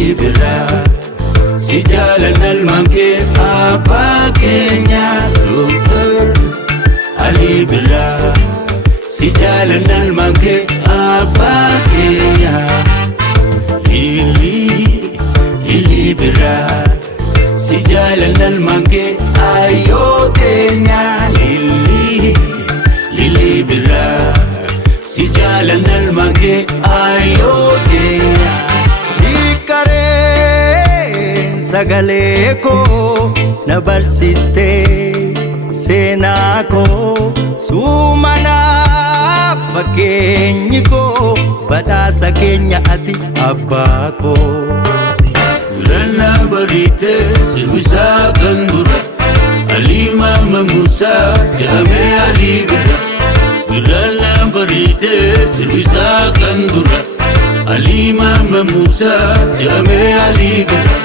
Ali Birra si jaalanna ilmaan kee abbaa keenya Dr. Ali Birra si jaalanna ilmaan kee abbaa keenya Lili Birra si jaalanna ilmaan kee ayyoo keenya Lili Birra si jaalanna ilmaan kee ayyoo keenya Sikareen sagalee koo na barsiiste seenaa koo suumanaaf fakkeenyi koo badhaasa keenya ati abbaa koo Gurana barite sirbisaa kan dura Ali Mama Musa jame Ali Birra Gurana barite sirbisaa kan dura Ali Mama Musa jame Ali Birra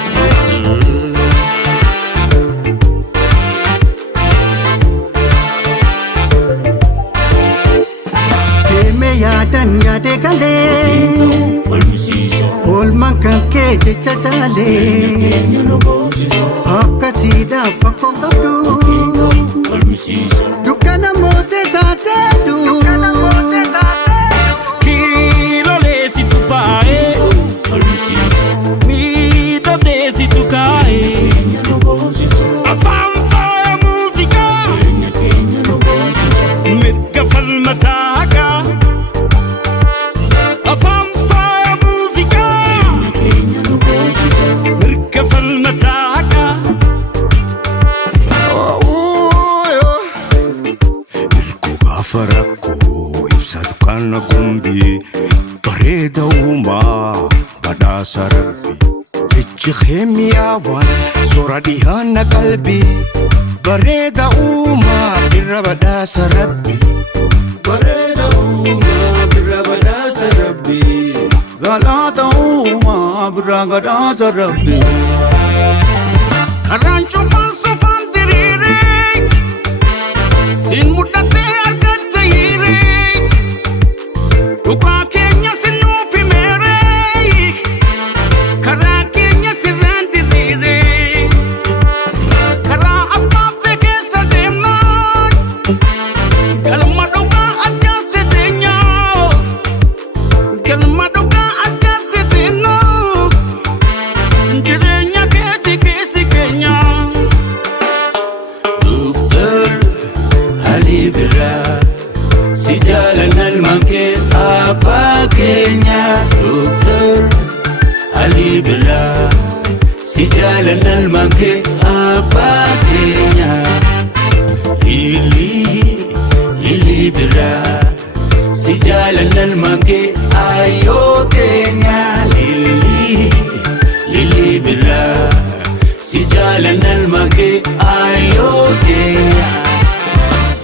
Yaadan yaade galee Olman kan kee jecha jaalee Akkasiidhaaf akkoo qabdu Dukkana moote taateedhu Kiiloleesitu faa'ee Miidhateesitu kaa'ee Afaan faaya muuziqaa Mirga falmataa haqaa Afaan faaya muuziqaa Mirga falmataa haqaa Mirgu gaafa rakkoo ibsa dukkaana gumbii bareeda uumaa badhaasa rabbi jechi keemiyaawwan soora dhiyaana qalbii bareeda uumaa irra badhaasa rabbi bareeda uumaa irra badhaasa rabbi galata uumaa irra badhaasa rabbi Karaan cufaan sofaan diriiree Siin mudhatee argatte hiiree Dhugaa keenya sinuuf himeeree Karaa keenya sirraan diriiree Karaa abbaaftee keessa deemnaa Galma dhugaa ajjaatte teenyaa Galma dhugaa ajjaatte teenyaa Jireenya keeti keessi keenya Dr. Ali Birra si jaalanna ilmaan kee abbaa keenya Dr. Ali Birra si jaalanna ilmaan kee abbaa keenya Lili Birra si jaalanna ilmaan kee ayyoo keenya Lili Birra si jaalanna ilmaan kee ayyoo keenya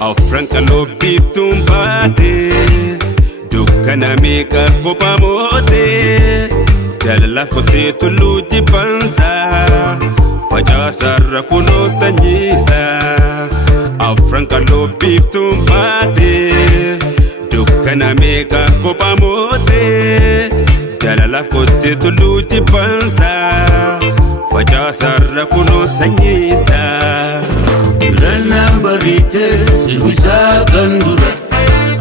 Afran qaloobiiftuun baatee dukkana meeqa kophaa mootee jaalalaaf qottee tulluu jibbansaa facaasarra kunoo sanyiisaa Afran qaloobiiftuun baatee dukkana meeqa kophaa mootee jaalalaaf qottee tulluu jibbansaa facaasarra kunoo sanyiisaa Gurana barite sirbisaa kan dura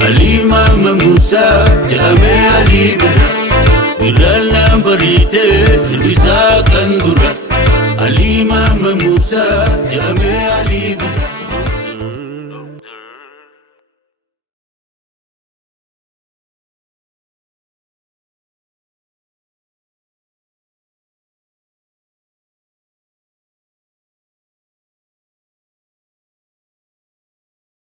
Ali Mama Musa jame Ali Birra Gurana barite sirbisaa kan dura Ali Mama Musa jame Ali